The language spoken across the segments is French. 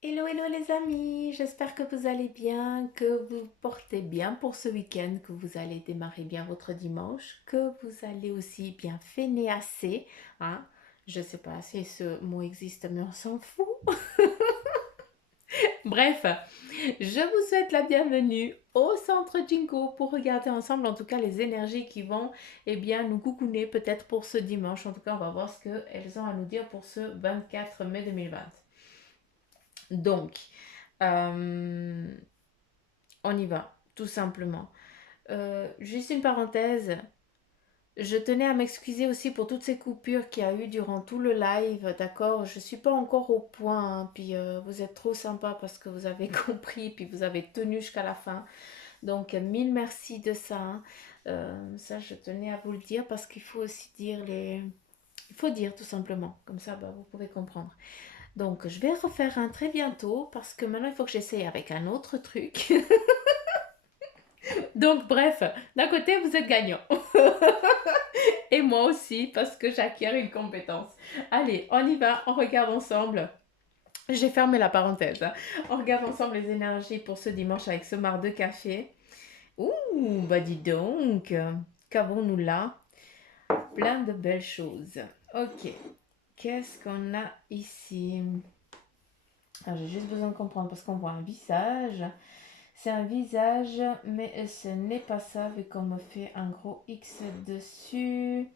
Hello, hello les amis, j'espère que vous allez bien, que vous portez bien pour ce week-end, que vous allez démarrer bien votre dimanche, que vous allez aussi bien fainéasser, hein. Je sais pas si ce mot existe, mais on s'en fout. Bref, je vous souhaite la bienvenue au Centre Jinko pour regarder ensemble en tout cas les énergies qui vont bien nous coucouner peut-être pour ce dimanche. En tout cas, on va voir ce qu'elles ont à nous dire pour ce 24 mai 2020. Donc, euh, on y va, tout simplement. Juste une parenthèse, je tenais à m'excuser aussi pour toutes ces coupures qu'il y a eu durant tout le live, d'accord? Je suis pas encore au point, hein, puis vous êtes trop sympa parce que vous avez compris, puis vous avez tenu jusqu'à la fin. Donc, mille merci de ça, hein. Ça, je tenais à vous le dire parce qu'il faut aussi dire les... Il faut dire tout simplement, comme ça bah, vous pouvez comprendre. Donc, je vais refaire un très bientôt parce que maintenant il faut que j'essaye avec un autre truc. Donc, bref, d'un côté, vous êtes gagnant. Et moi aussi, parce que j'acquiers une compétence. Allez, on y va, on regarde ensemble. J'ai fermé la parenthèse, hein. On regarde ensemble les énergies pour ce dimanche avec ce marc de café. Ouh, bah dis donc, qu'avons-nous là? Plein de belles choses. Ok, qu'est-ce qu'on a ici? Alors, j'ai juste besoin de comprendre parce qu'on voit un visage. C'est un visage, mais ce n'est pas ça, vu qu'on me fait un gros X dessus.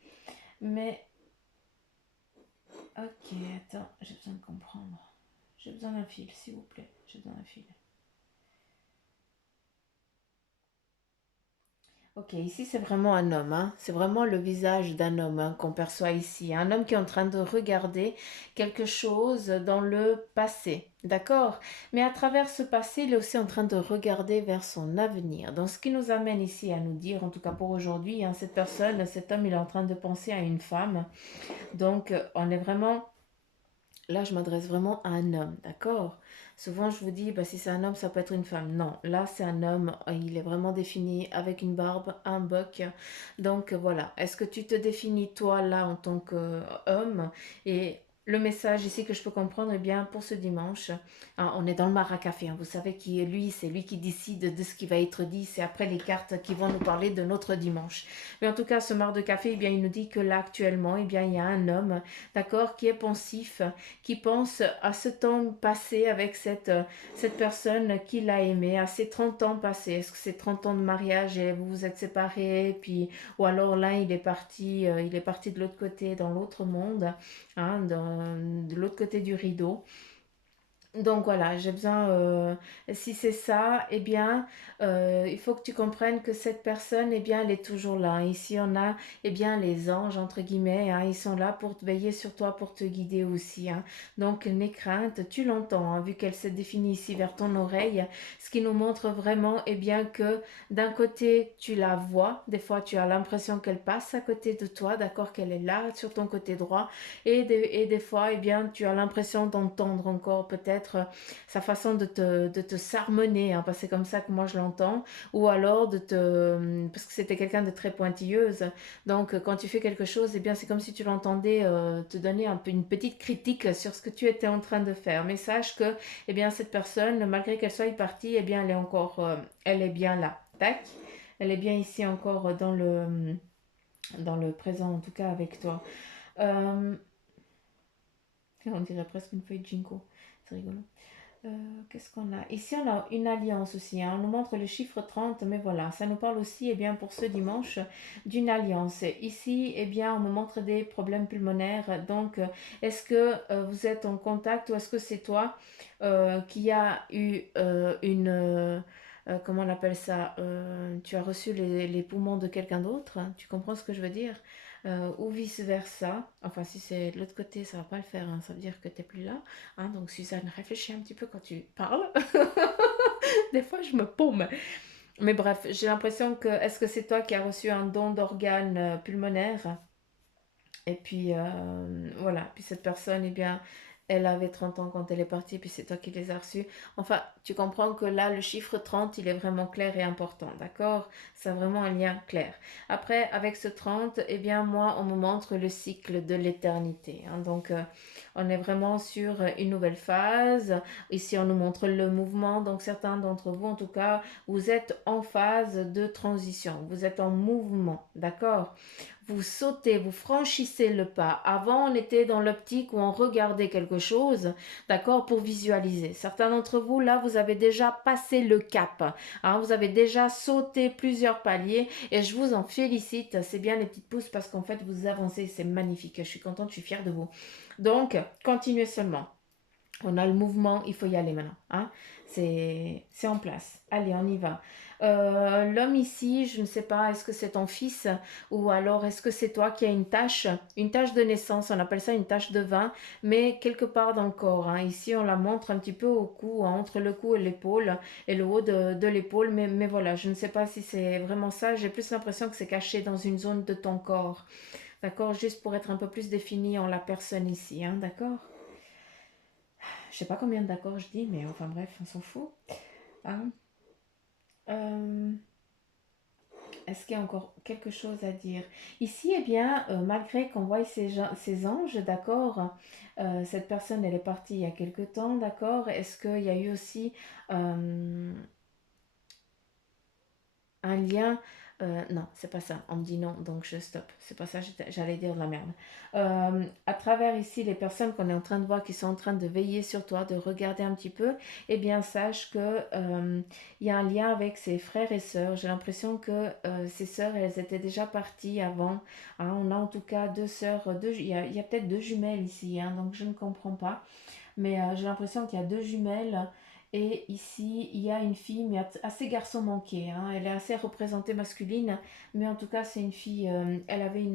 Mais, ok, attends, j'ai besoin de comprendre. J'ai besoin d'un fil, s'il vous plaît. J'ai besoin d'un fil. Ok, ici c'est vraiment un homme, hein. C'est vraiment le visage d'un homme hein, qu'on perçoit ici. Un homme qui est en train de regarder quelque chose dans le passé, d'accord? Mais à travers ce passé, il est aussi en train de regarder vers son avenir. Donc ce qui nous amène ici à nous dire, en tout cas pour aujourd'hui, hein, cette personne, cet homme, il est en train de penser à une femme. Donc on est vraiment là, je m'adresse vraiment à un homme, d'accord? Souvent, je vous dis, bah, si c'est un homme, ça peut être une femme. Non, là, c'est un homme. Il est vraiment défini avec une barbe, un boc. Donc, voilà. Est-ce que tu te définis, toi, là, en tant qu'homme? Et le message ici que je peux comprendre, eh bien, pour ce dimanche, hein, on est dans le mar à café. Hein, vous savez qui est lui, c'est lui qui décide de ce qui va être dit. C'est après les cartes qui vont nous parler de notre dimanche. Mais en tout cas, ce mar de café, eh bien, il nous dit que là, actuellement, eh bien, il y a un homme, d'accord, qui est pensif, qui pense à ce temps passé avec cette personne qu'il a aimé, à ces 30 ans passés. Est-ce que c'est 30 ans de mariage et vous vous êtes séparés, puis, ou alors là, il est parti de l'autre côté, dans l'autre monde, hein, de l'autre côté du rideau. Donc voilà, j'ai besoin, si c'est ça, eh bien, il faut que tu comprennes que cette personne, eh bien, elle est toujours là. Ici, on a, eh bien, les anges, entre guillemets, hein, ils sont là pour te veiller sur toi, pour te guider aussi, hein. Donc, n'aie crainte, tu l'entends, hein, vu qu'elle se définit ici vers ton oreille, ce qui nous montre vraiment, eh bien, que d'un côté, tu la vois, des fois, tu as l'impression qu'elle passe à côté de toi, d'accord, qu'elle est là, sur ton côté droit, et des fois, eh bien, tu as l'impression d'entendre encore peut-être sa façon de te sermonner, hein, parce que c'est comme ça que moi je l'entends, ou alors parce que c'était quelqu'un de très pointilleuse. Donc, quand tu fais quelque chose, eh bien, c'est comme si tu l'entendais te donner un peu une petite critique sur ce que tu étais en train de faire. Mais sache que, eh bien, cette personne, malgré qu'elle soit partie, eh bien, elle est encore, elle est bien là. Tac. Elle est bien ici encore dans le présent, en tout cas avec toi. Euh, on dirait presque une feuille de ginkgo. C'est rigolo. Qu'est-ce qu'on a? Ici, on a une alliance aussi, hein. On nous montre le chiffre 30, mais voilà, ça nous parle aussi, eh bien, pour ce dimanche, d'une alliance. Ici, eh bien, on me montre des problèmes pulmonaires. Donc, est-ce que vous êtes en contact ou est-ce que c'est toi qui a eu comment on appelle ça? Tu as reçu les poumons de quelqu'un d'autre? Tu comprends ce que je veux dire? Ou vice-versa. Enfin, si c'est de l'autre côté, ça va pas le faire, hein. Ça veut dire que tu n'es plus là. Hein, donc Suzanne, réfléchis un petit peu quand tu parles. Des fois, je me paume. Mais bref, j'ai l'impression que est-ce que c'est toi qui as reçu un don d'organes pulmonaires? Et puis voilà, puis cette personne, eh bien, elle avait 30 ans quand elle est partie, puis c'est toi qui les as reçus. Enfin, tu comprends que là, le chiffre 30 il est vraiment clair et important, d'accord? Ça a vraiment un lien clair. Après, avec ce 30 eh bien, moi, on me montre le cycle de l'éternité, hein. Donc, On est vraiment sur une nouvelle phase. Ici, on nous montre le mouvement. Donc, certains d'entre vous, en tout cas, vous êtes en phase de transition. Vous êtes en mouvement, d'accord? Vous sautez, vous franchissez le pas. Avant, on était dans l'optique où on regardait quelque chose, d'accord, pour visualiser. Certains d'entre vous, là, vous avez déjà passé le cap. Hein, vous avez déjà sauté plusieurs paliers et je vous en félicite. C'est bien les petites pousses parce qu'en fait, vous avancez. C'est magnifique. Je suis contente, je suis fière de vous. Donc, continuez seulement. On a le mouvement, il faut y aller maintenant. Hein. C'est en place. Allez, on y va. L'homme ici, je ne sais pas, est-ce que c'est ton fils ou alors est-ce que c'est toi qui as une tache de naissance, on appelle ça une tache de vin, mais quelque part dans le corps. Hein. Ici, on la montre un petit peu au cou, hein, entre le cou et l'épaule et le haut de l'épaule, mais voilà, je ne sais pas si c'est vraiment ça. J'ai plus l'impression que c'est caché dans une zone de ton corps. D'accord, juste pour être un peu plus défini en la personne ici, hein, d'accord? Je sais pas combien d'accord je dis, mais enfin bref, on s'en fout. Hein. Euh, Est-ce qu'il y a encore quelque chose à dire? Ici, eh bien, malgré qu'on voit ces anges, d'accord, cette personne, elle est partie il y a quelque temps, d'accord, est-ce qu'il y a eu aussi un lien. Non, c'est pas ça. On me dit non, donc je stoppe. C'est pas ça, j'allais dire de la merde. À travers ici, les personnes qu'on est en train de voir qui sont en train de veiller sur toi, de regarder un petit peu, eh bien, sache que il y a un lien avec ses frères et sœurs. J'ai l'impression que ces sœurs, elles étaient déjà parties avant. Hein, on a en tout cas deux sœurs, il y a peut-être deux jumelles ici, hein, donc je ne comprends pas. Mais j'ai l'impression qu'il y a deux jumelles. Et ici, il y a une fille, mais assez garçon manqué. Hein. Elle est assez représentée masculine, mais en tout cas, c'est une fille. Elle avait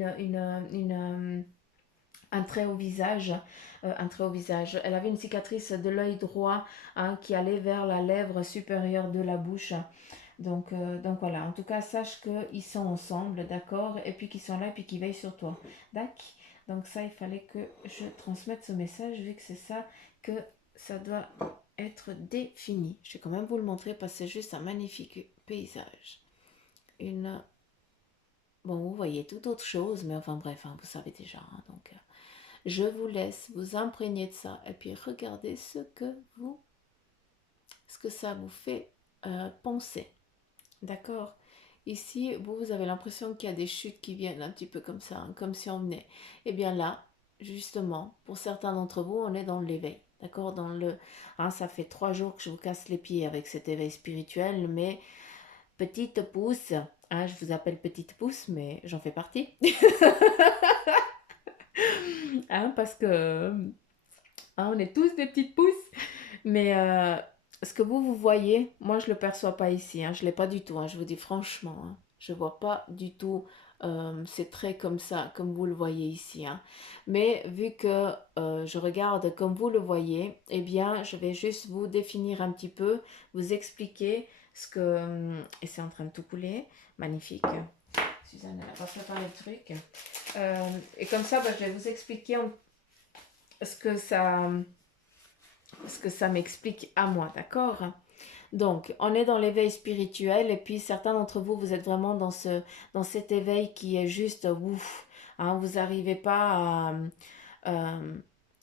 un trait au visage. Un trait au visage. Elle avait une cicatrice de l'œil droit, hein, qui allait vers la lèvre supérieure de la bouche. Donc voilà, en tout cas, sache qu'ils sont ensemble, d'accord? Et puis qu'ils sont là, et puis qu'ils veillent sur toi. D'accord? Donc ça, il fallait que je transmette ce message, vu que c'est ça que ça doit être défini. Je vais quand même vous le montrer parce que c'est juste un magnifique paysage. Bon, vous voyez toute autre chose, mais enfin bref, hein, vous savez déjà. Hein, donc, je vous laisse vous imprégner de ça et puis regardez ce que ça vous fait penser. D'accord? Ici, vous avez l'impression qu'il y a des chutes qui viennent un petit peu comme ça, hein, comme si on venait. Eh bien là, justement, pour certains d'entre vous, on est dans l'éveil. D'accord? Hein, ça fait 3 jours que je vous casse les pieds avec cet éveil spirituel, mais petite pouce, hein, je vous appelle petite pouce, mais j'en fais partie. Hein, parce que hein, on est tous des petites pousses. Mais ce que vous voyez, moi, je ne le perçois pas ici. Hein, je ne l'ai pas du tout. Hein, je vous dis franchement. Hein, je ne vois pas du tout ces traits comme ça, comme vous le voyez ici. Hein. Mais vu que je regarde comme vous le voyez, eh bien, je vais juste vous définir un petit peu, vous expliquer ce que... et c'est en train de tout couler. Magnifique. Suzanne, elle a pas préparé le truc. Et comme ça, bah, je vais vous expliquer ce que ça m'explique à moi, d'accord? Donc, on est dans l'éveil spirituel et puis certains d'entre vous, vous êtes vraiment dans cet éveil qui est juste ouf. Hein, vous n'arrivez pas à... euh,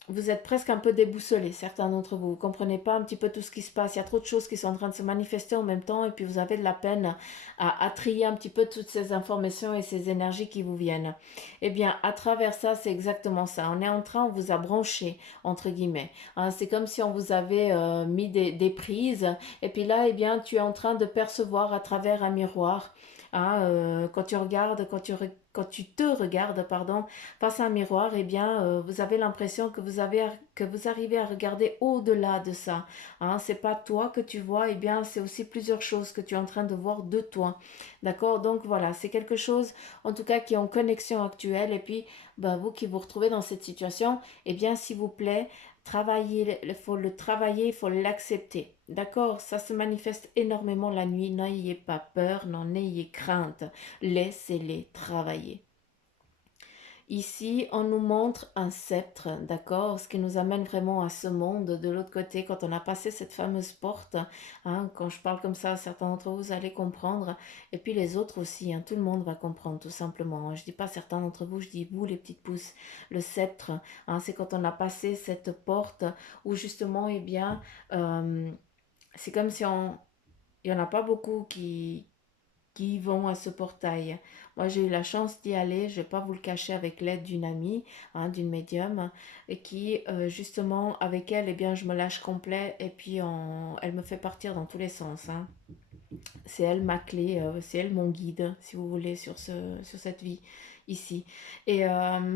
vous êtes presque un peu déboussolés, certains d'entre vous. Vous ne comprenez pas un petit peu tout ce qui se passe. Il y a trop de choses qui sont en train de se manifester en même temps et puis vous avez de la peine à trier un petit peu toutes ces informations et ces énergies qui vous viennent. Eh bien, à travers ça, c'est exactement ça. On vous a branché, entre guillemets. Hein, c'est comme si on vous avait mis des prises et puis là, eh bien, tu es en train de percevoir à travers un miroir. Hein, quand tu regardes, quand tu te regardes, pardon, face à un miroir, eh bien, vous avez l'impression que vous arrivez à regarder au-delà de ça. Hein, c'est pas toi que tu vois, eh bien, c'est aussi plusieurs choses que tu es en train de voir de toi. D'accord? Donc voilà, c'est quelque chose, en tout cas, qui est en connexion actuelle. Et puis, bah, vous qui vous retrouvez dans cette situation, eh bien, s'il vous plaît, travaillez, il faut le travailler, il faut l'accepter. D'accord? Ça se manifeste énormément la nuit. N'ayez pas peur, n'en ayez crainte. Laissez-les travailler. Ici, on nous montre un sceptre, d'accord? Ce qui nous amène vraiment à ce monde. De l'autre côté, quand on a passé cette fameuse porte, hein, quand je parle comme ça, certains d'entre vous, vous allez comprendre. Et puis les autres aussi, hein, tout le monde va comprendre, tout simplement, hein. Je dis pas certains d'entre vous, je dis vous, les petites pousses. Le sceptre, hein, c'est quand on a passé cette porte où justement, eh bien, euh, c'est comme si on... Il n'y en a pas beaucoup qui vont à ce portail. Moi, j'ai eu la chance d'y aller, je ne vais pas vous le cacher, avec l'aide d'une amie, hein, d'une médium, et qui, justement, avec elle, eh bien, je me lâche complet, et puis elle me fait partir dans tous les sens, hein. C'est elle ma clé, c'est elle mon guide, si vous voulez, sur cette vie ici. Et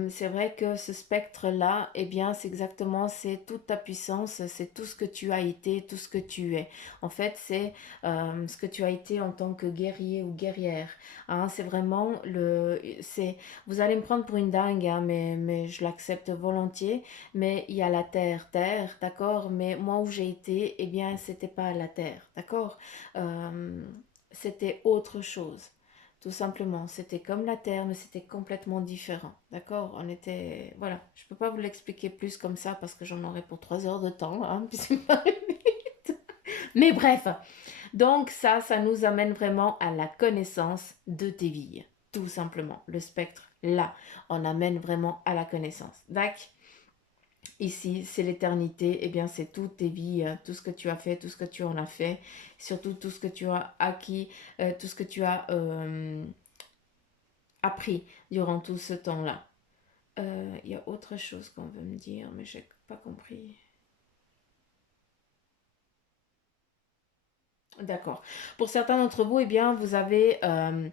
c'est vrai que ce spectre-là, eh bien, c'est exactement, c'est toute ta puissance, c'est tout ce que tu as été, tout ce que tu es. En fait, c'est ce que tu as été en tant que guerrier ou guerrière, hein. C'est vraiment vous allez me prendre pour une dingue, hein, mais je l'accepte volontiers. Mais il y a la terre, d'accord. Mais moi où j'ai été, eh bien, c'était pas la terre, d'accord. Euh, C'était autre chose. Tout simplement, c'était comme la Terre, mais c'était complètement différent. D'accord. On était... Voilà, je ne peux pas vous l'expliquer plus comme ça parce que j'en aurais pour 3 heures de temps, hein, mais bref, donc ça nous amène vraiment à la connaissance de tes vies. Tout simplement, le spectre, là, on amène vraiment à la connaissance. D'accord. Ici, c'est l'éternité, eh bien, c'est toutes tes vies, tout ce que tu as fait, tout ce que tu en as fait, surtout tout ce que tu as acquis, tout ce que tu as appris durant tout ce temps-là. Il y a autre chose qu'on veut me dire, mais j'ai pas compris. D'accord. Pour certains d'entre vous, eh bien, vous avez euh,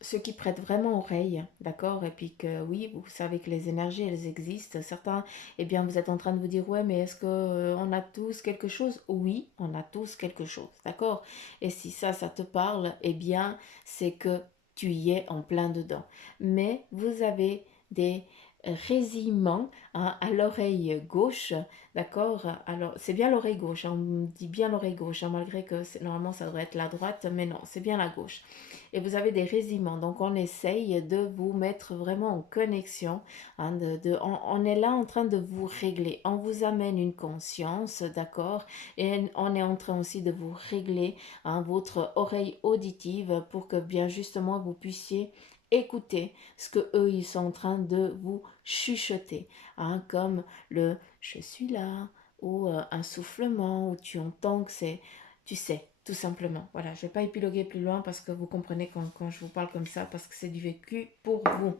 ceux qui prêtent vraiment oreille, d'accord, et puis que oui, vous savez que les énergies, elles existent. Certains, eh bien, vous êtes en train de vous dire, ouais, mais est-ce que on a tous quelque chose? Oui, on a tous quelque chose, d'accord. Et si ça te parle, eh bien, c'est que tu y es en plein dedans. Mais vous avez des résiments, hein, à l'oreille gauche, d'accord. Alors, c'est bien l'oreille gauche, hein, on me dit bien l'oreille gauche, hein, malgré que normalement ça devrait être la droite, mais non, c'est bien la gauche. Et vous avez des résiments. Donc on essaye de vous mettre vraiment en connexion, hein, on est là en train de vous régler. On vous amène une conscience, d'accord. Et on est en train aussi de vous régler, hein, votre oreille auditive pour que bien justement vous puissiez écouter ce que eux ils sont en train de vous chuchoter, hein, comme le je suis là, ou un soufflement où tu entends que c'est, tu sais, tout simplement. Voilà, je ne vais pas épiloguer plus loin parce que vous comprenez quand je vous parle comme ça, parce que c'est du vécu pour vous.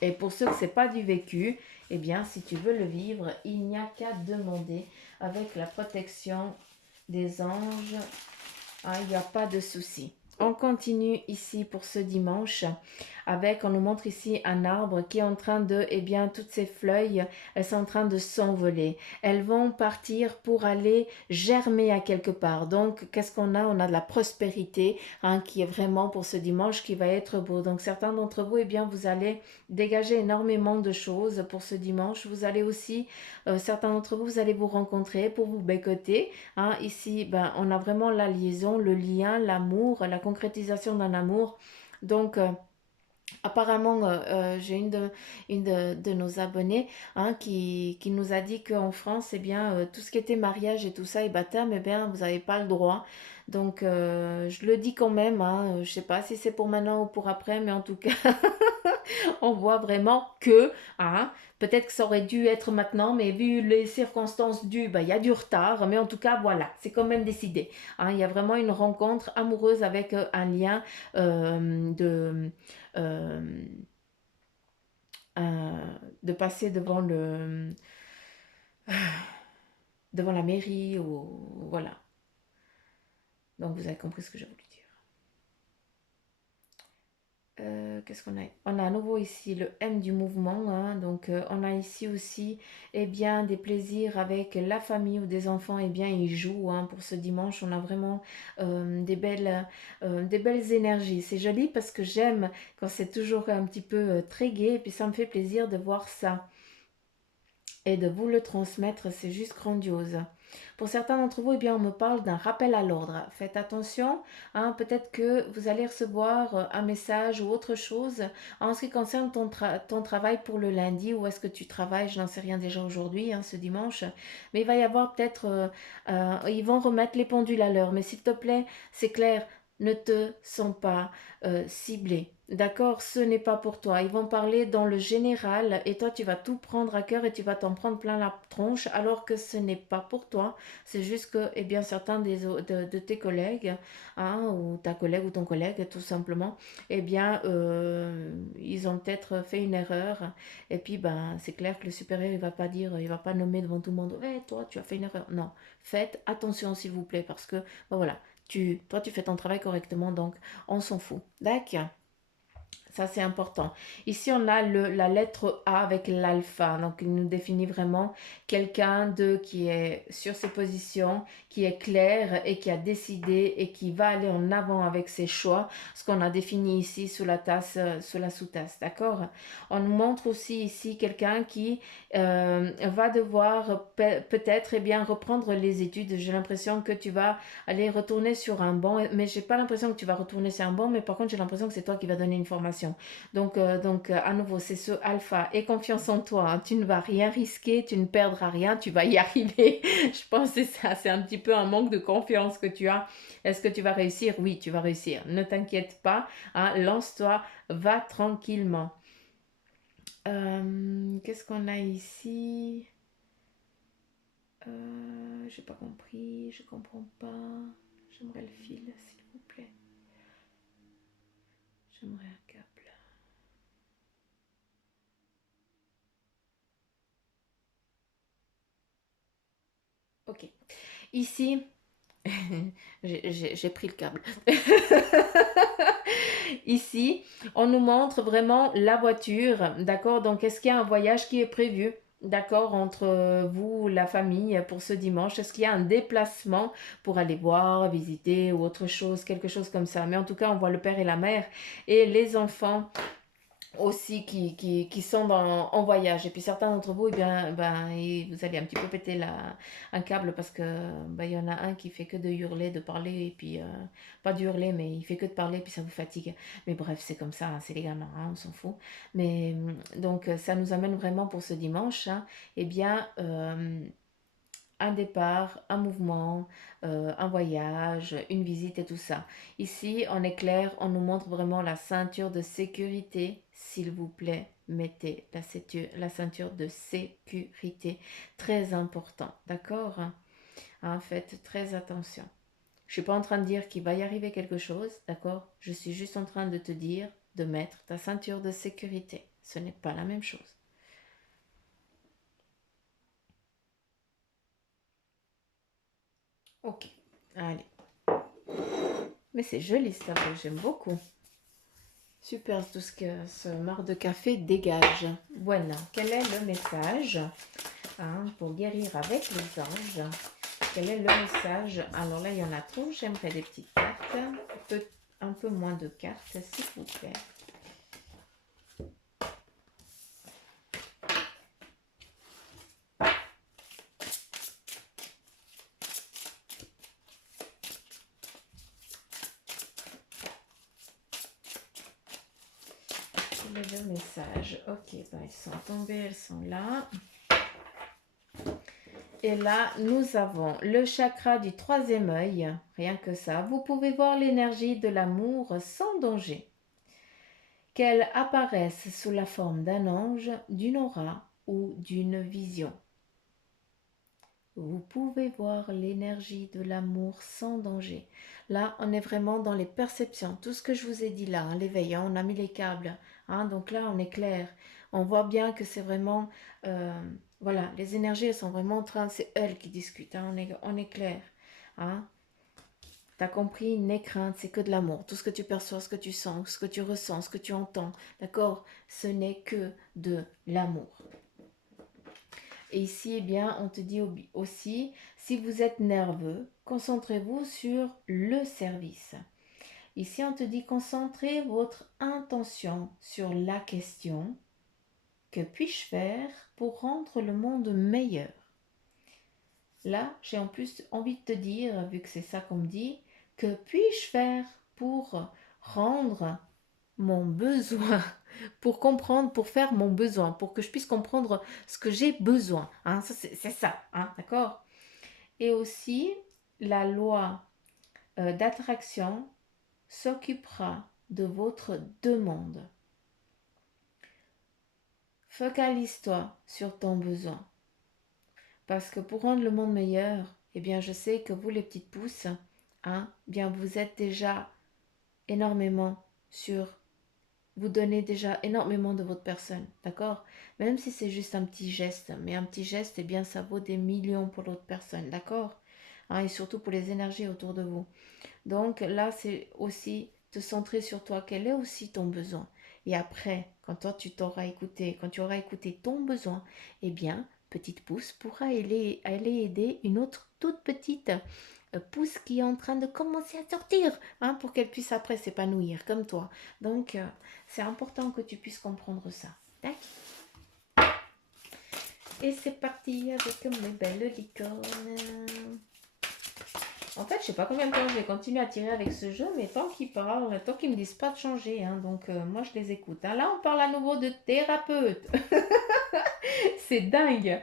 Et pour ceux que ce n'est pas du vécu, eh bien, si tu veux le vivre, il n'y a qu'à demander avec la protection des anges. Ah, il n'y a pas de souci. On continue ici pour ce dimanche avec, on nous montre ici un arbre qui est en train de, eh bien, toutes ces feuilles, elles sont en train de s'envoler. Elles vont partir pour aller germer à quelque part. Donc, qu'est-ce qu'on a? On a de la prospérité, hein, qui est vraiment pour ce dimanche qui va être beau. Donc, certains d'entre vous, eh bien, vous allez dégager énormément de choses pour ce dimanche. Vous allez aussi, certains d'entre vous, vous allez vous rencontrer pour vous bécoter, hein. Ici, ben, on a vraiment la liaison, le lien, l'amour, la concrétisation d'un amour. Donc, apparemment, j'ai une de nos abonnées, hein, qui nous a dit qu'en France, eh bien, tout ce qui était mariage et tout ça et baptême, eh bien, vous n'avez pas le droit. Donc, je le dis quand même, hein, je ne sais pas si c'est pour maintenant ou pour après, mais en tout cas, on voit vraiment que, hein, peut-être que ça aurait dû être maintenant, mais vu les circonstances bah, il y a du retard, mais en tout cas, voilà, c'est quand même décidé, hein. Il y a vraiment une rencontre amoureuse avec un lien de... euh, de passer devant la mairie, ou voilà. Donc vous avez compris ce que j'ai voulu dire. Qu'est-ce qu'on a? On a à nouveau ici le M du mouvement, hein. Donc on a ici aussi, eh bien, des plaisirs avec la famille ou des enfants, eh bien ils jouent, hein, pour ce dimanche. On a vraiment des belles énergies. C'est joli parce que j'aime quand c'est toujours un petit peu très gai, et puis ça me fait plaisir de voir ça et de vous le transmettre, c'est juste grandiose. Pour certains d'entre vous, eh bien, on me parle d'un rappel à l'ordre. Faites attention, hein, peut-être que vous allez recevoir un message ou autre chose en ce qui concerne ton travail pour le lundi. Où est-ce que tu travailles? Je n'en sais rien déjà aujourd'hui, hein, ce dimanche. Mais il va y avoir peut-être... ils vont remettre les pendules à l'heure. Mais s'il te plaît, c'est clair, ne te sens pas ciblé. D'accord, ce n'est pas pour toi. Ils vont parler dans le général et toi, tu vas tout prendre à cœur et tu vas t'en prendre plein la tronche alors que ce n'est pas pour toi. C'est juste que, eh bien, certains de tes collègues, hein, ou ta collègue ou ton collègue, tout simplement, eh bien, ils ont peut-être fait une erreur. Et puis, ben, c'est clair que le supérieur, il va pas dire, il va pas nommer devant tout le monde, ouais, toi, tu as fait une erreur. Non, faites attention, s'il vous plaît, parce que, ben voilà, toi, tu fais ton travail correctement, donc on s'en fout. D'accord? Ça, c'est important. Ici, on a la lettre A avec l'alpha. Donc, il nous définit vraiment quelqu'un de qui est sur ses positions, qui est clair et qui a décidé et qui va aller en avant avec ses choix. Ce qu'on a défini ici sous la tasse, sous la sous-tasse. D'accord? On nous montre aussi ici quelqu'un qui va devoir peut-être eh bien reprendre les études. J'ai l'impression que tu vas aller retourner sur un banc, mais j'ai pas l'impression que tu vas retourner sur un banc, mais par contre, j'ai l'impression que c'est toi qui vas donner une formation. Donc, à nouveau, c'est ce alpha. Aie confiance en toi, hein. Tu ne vas rien risquer, tu ne perdras rien, tu vas y arriver. Je pense que c'est ça, c'est un petit peu un manque de confiance que tu as. Est-ce que tu vas réussir? Oui, tu vas réussir. Ne t'inquiète pas, hein, lance-toi, va tranquillement. Qu'est-ce qu'on a ici? J'ai pas compris, je comprends pas. J'aimerais le fil, s'il vous plaît. J'aimerais un câble. Ok. Ici, j'ai pris le câble. Ici, on nous montre vraiment la voiture, d'accord? Donc, est-ce qu'il y a un voyage qui est prévu, d'accord, entre vous, la famille, pour ce dimanche? Est-ce qu'il y a un déplacement pour aller voir, visiter ou autre chose, quelque chose comme ça? Mais en tout cas, on voit le père et la mère et les enfants aussi qui sont en voyage. Et puis certains d'entre vous, eh bien, ben, vous allez un petit peu péter un câble parce que ben, il y en a un qui fait que de hurler, de parler, et puis pas de hurler, mais il fait que de parler, puis ça vous fatigue. Mais bref, c'est comme ça, hein, c'est les gamins, hein, on s'en fout. Mais donc ça nous amène vraiment pour ce dimanche, hein, eh bien, un départ, un mouvement, un voyage, une visite et tout ça. Ici, en éclair, on nous montre vraiment la ceinture de sécurité. S'il vous plaît, mettez la ceinture de sécurité. Très important, d'accord? Hein, faites très attention. Je ne suis pas en train de dire qu'il va y arriver quelque chose, d'accord? Je suis juste en train de te dire de mettre ta ceinture de sécurité. Ce n'est pas la même chose. Ok, allez. Mais c'est joli ça, j'aime beaucoup. Super, tout ce que ce marc de café dégage. Voilà, quel est le message, hein, pour guérir avec les anges? Quel est le message? Alors là, il y en a trop. J'aimerais des petites cartes. Un peu moins de cartes, s'il vous plaît. Quel est le message? Ok, bah, elles sont tombées, elles sont là. Et là, nous avons le chakra du troisième œil. Rien que ça. Vous pouvez voir l'énergie de l'amour sans danger. Qu'elle apparaisse sous la forme d'un ange, d'une aura ou d'une vision. Vous pouvez voir l'énergie de l'amour sans danger. Là, on est vraiment dans les perceptions. Tout ce que je vous ai dit là, hein, l'éveil, hein, on a mis les câbles. Hein, donc là, on est clair. On voit bien que c'est vraiment... voilà, les énergies, elles sont vraiment en train... C'est elles qui discutent. Hein, on est clair. Hein. T'as compris, n'aie crainte, c'est que de l'amour. Tout ce que tu perçois, ce que tu sens, ce que tu ressens, ce que tu entends. D'accord? Ce n'est que de l'amour. Et ici, eh bien, on te dit aussi, si vous êtes nerveux, concentrez-vous sur le service. Ici, on te dit, concentrez votre intention sur la question, que puis-je faire pour rendre le monde meilleur? Là, j'ai en plus envie de te dire, vu que c'est ça qu'on me dit, que puis-je faire pour rendre mon besoin, pour comprendre, pour faire mon besoin, pour que je puisse comprendre ce que j'ai besoin. Hein, ça, c'est ça, hein, d'accord? Et aussi, la loi d'attraction s'occupera de votre demande. Focalise-toi sur ton besoin. Parce que pour rendre le monde meilleur, eh bien, je sais que vous, les petites pousses, hein, bien, vous êtes déjà énormément sur, vous donnez déjà énormément de votre personne, d'accord? Même si c'est juste un petit geste, mais un petit geste, eh bien, ça vaut des millions pour l'autre personne, d'accord? Hein, et surtout pour les énergies autour de vous. Donc là, c'est aussi te centrer sur toi, quel est aussi ton besoin. Et après, quand toi tu t'auras écouté, quand tu auras écouté ton besoin, eh bien, petite pousse pourra aller aider une autre toute petite pousse qui est en train de commencer à sortir, hein, pour qu'elle puisse après s'épanouir comme toi. Donc, c'est important que tu puisses comprendre ça. Tac. Et c'est parti avec mes belles licornes. En fait, je sais pas combien de temps je vais continuer à tirer avec ce jeu, mais tant qu'ils parlent, tant qu'ils me disent pas de changer, hein, donc moi je les écoute. Hein. Là, on parle à nouveau de thérapeute. C'est dingue.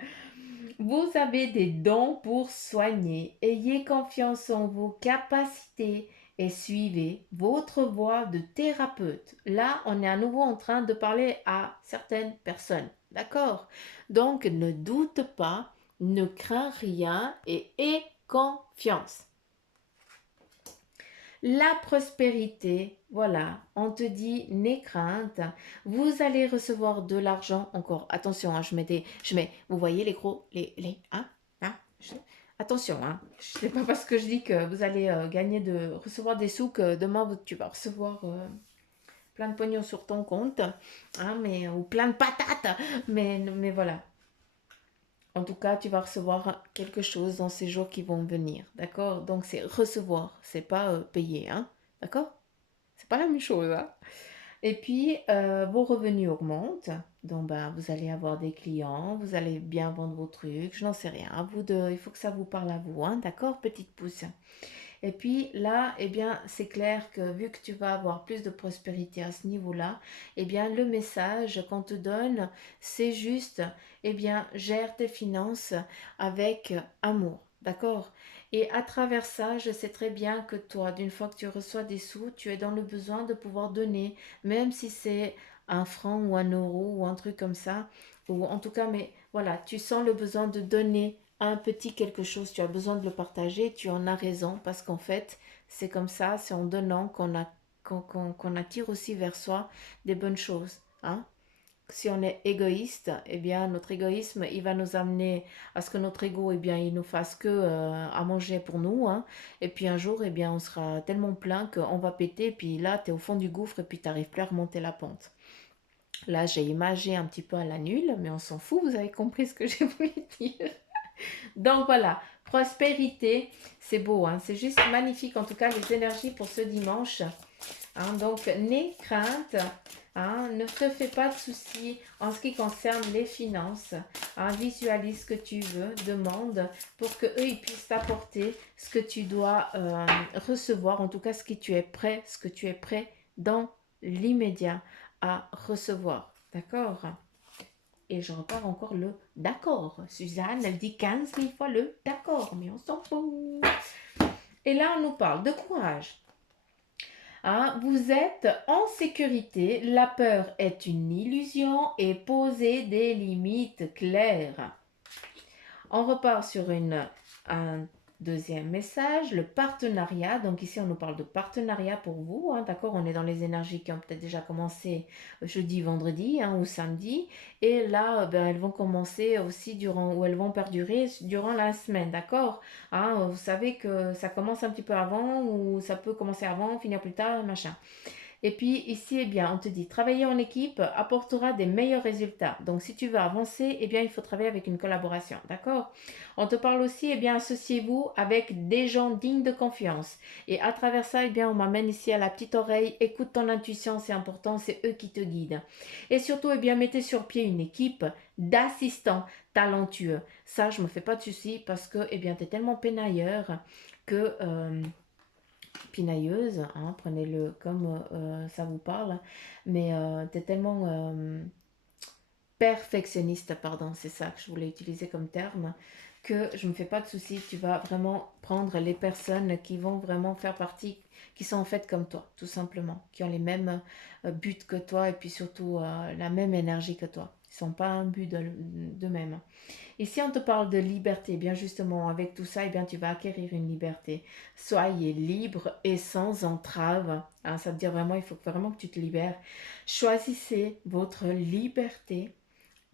Vous avez des dons pour soigner. Ayez confiance en vos capacités et suivez votre voie de thérapeute. Là, on est à nouveau en train de parler à certaines personnes. D'accord? Donc, ne doute pas, ne crains rien et aie confiance. La prospérité, voilà, on te dit n'aie crainte, vous allez recevoir de l'argent encore. Attention, hein, vous voyez les gros, hein, hein, attention, hein, c'est pas parce que je dis que vous allez recevoir des sous que demain tu vas recevoir plein de pognon sur ton compte, hein, ou plein de patates, mais voilà. En tout cas, tu vas recevoir quelque chose dans ces jours qui vont venir, d'accord? Donc c'est recevoir, c'est pas payer, hein, d'accord? C'est pas la même chose, hein? Et puis vos revenus augmentent, donc ben, vous allez avoir des clients, vous allez bien vendre vos trucs, je n'en sais rien. À vous il faut que ça vous parle à vous, hein, d'accord, petite pouce. Et puis là, eh bien, c'est clair que vu que tu vas avoir plus de prospérité à ce niveau-là, eh bien, le message qu'on te donne, c'est juste, eh bien, gère tes finances avec amour, d'accord? Et à travers ça, je sais très bien que toi, d'une fois que tu reçois des sous, tu es dans le besoin de pouvoir donner, même si c'est un franc ou un euro ou un truc comme ça, ou en tout cas, mais voilà, tu sens le besoin de donner un petit quelque chose, tu as besoin de le partager, tu en as raison, parce qu'en fait, c'est comme ça, c'est en donnant qu'on attire aussi vers soi des bonnes choses. Hein? Si on est égoïste, eh bien, notre égoïsme, il va nous amener à ce que notre ego, eh bien, il nous fasse que à manger pour nous. Hein? Et puis un jour, eh bien, on sera tellement plein qu'on va péter, et puis là, tu es au fond du gouffre, et puis tu n'arrives plus à remonter la pente. Là, j'ai imagé un petit peu à la nulle, mais on s'en fout, vous avez compris ce que j'ai voulu dire. Donc voilà, prospérité, c'est beau, hein, c'est juste magnifique en tout cas les énergies pour ce dimanche. Hein, donc n'aie crainte, hein, ne te fais pas de soucis en ce qui concerne les finances. Hein, visualise ce que tu veux, demande pour que eux ils puissent t'apporter ce que tu dois recevoir, en tout cas ce que tu es prêt dans l'immédiat à recevoir. D'accord? Et je repars encore le d'accord. Suzanne, elle dit 15 000 fois le d'accord, mais on s'en fout. Et là, on nous parle de courage. Hein, vous êtes en sécurité, la peur est une illusion et posez des limites claires. On repart sur un deuxième message, le partenariat. Donc ici, on nous parle de partenariat pour vous. Hein, d'accord, on est dans les énergies qui ont peut-être déjà commencé jeudi, vendredi ou samedi. Et là, ben, elles vont commencer aussi ou elles vont perdurer durant la semaine. D'accord, hein, vous savez que ça commence un petit peu avant ou ça peut commencer avant, finir plus tard, machin. Et puis ici, eh bien, on te dit, travailler en équipe apportera des meilleurs résultats. Donc si tu veux avancer, eh bien, il faut travailler avec une collaboration, d'accord? On te parle aussi, eh bien, associez-vous avec des gens dignes de confiance. Et à travers ça, eh bien, on m'amène ici à la petite oreille, écoute ton intuition, c'est important, c'est eux qui te guident. Et surtout, eh bien, mettez sur pied une équipe d'assistants talentueux. Ça, je me fais pas de soucis parce que, eh bien, tu es tellement pénailleur que... pinailleuse, hein, prenez-le comme ça vous parle, mais tu es tellement perfectionniste, pardon, c'est ça que je voulais utiliser comme terme, que je ne me fais pas de soucis, tu vas vraiment prendre les personnes qui vont vraiment faire partie, qui sont en fait comme toi, tout simplement, qui ont les mêmes buts que toi et puis surtout la même énergie que toi. Ils ne sont pas un but d'eux-mêmes. Et si on te parle de liberté, eh bien justement, avec tout ça, eh bien, tu vas acquérir une liberté. Soyez libre et sans entrave. Hein, ça veut dire vraiment, il faut vraiment que tu te libères. Choisissez votre liberté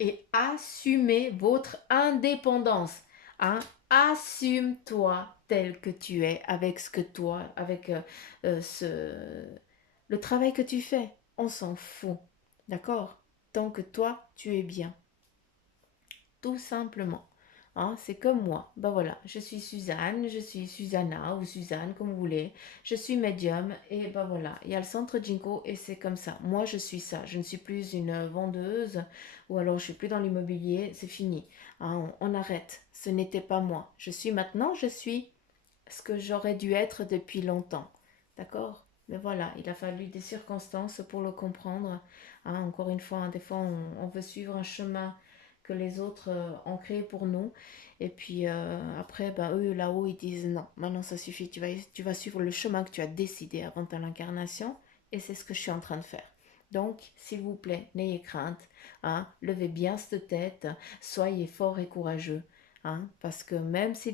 et assumez votre indépendance. Hein. Assume-toi tel que tu es, avec ce que toi, avec le travail que tu fais. On s'en fout. D'accord? Tant que toi, tu es bien. Tout simplement. Hein, c'est comme moi. Ben voilà, je suis Suzanne, je suis Susanna ou Suzanne, comme vous voulez. Je suis médium et ben voilà, il y a le centre Jinko et c'est comme ça. Moi, je suis ça. Je ne suis plus une vendeuse ou alors je suis plus dans l'immobilier. C'est fini. Hein, on arrête. Ce n'était pas moi. Je suis maintenant, je suis ce que j'aurais dû être depuis longtemps. D'accord? Mais voilà, il a fallu des circonstances pour le comprendre. Hein, encore une fois, hein, des fois, on veut suivre un chemin que les autres ont créé pour nous. Et puis après, ben, eux là-haut, ils disent non, maintenant ça suffit, tu vas suivre le chemin que tu as décidé avant ta incarnation. Et c'est ce que je suis en train de faire. Donc, s'il vous plaît, n'ayez crainte. Hein, levez bien cette tête, soyez fort et courageux. Hein, parce que même si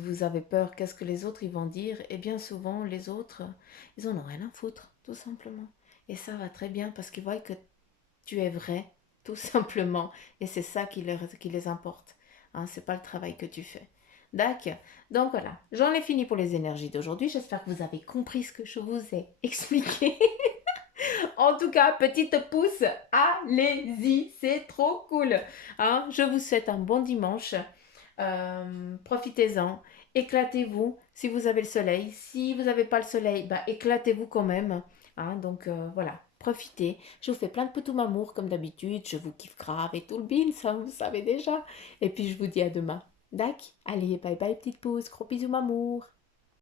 vous avez peur, qu'est-ce que les autres ils vont dire? Et bien souvent, les autres, ils en ont rien à foutre, tout simplement. Et ça va très bien parce qu'ils voient que tu es vrai, tout simplement. Et c'est ça qui les importe. Hein, c'est pas le travail que tu fais. D'accord. Donc voilà, j'en ai fini pour les énergies d'aujourd'hui. J'espère que vous avez compris ce que je vous ai expliqué. En tout cas, petite pouce, allez-y, c'est trop cool. Hein, je vous souhaite un bon dimanche. Profitez-en, éclatez-vous si vous avez le soleil. Si vous n'avez pas le soleil, bah, éclatez-vous quand même. Hein, donc voilà, profitez. Je vous fais plein de petits amours comme d'habitude. Je vous kiffe grave et tout le bin, ça vous savez déjà. Et puis je vous dis à demain. Dac, allez, bye bye petite pouce, gros bisous mamour.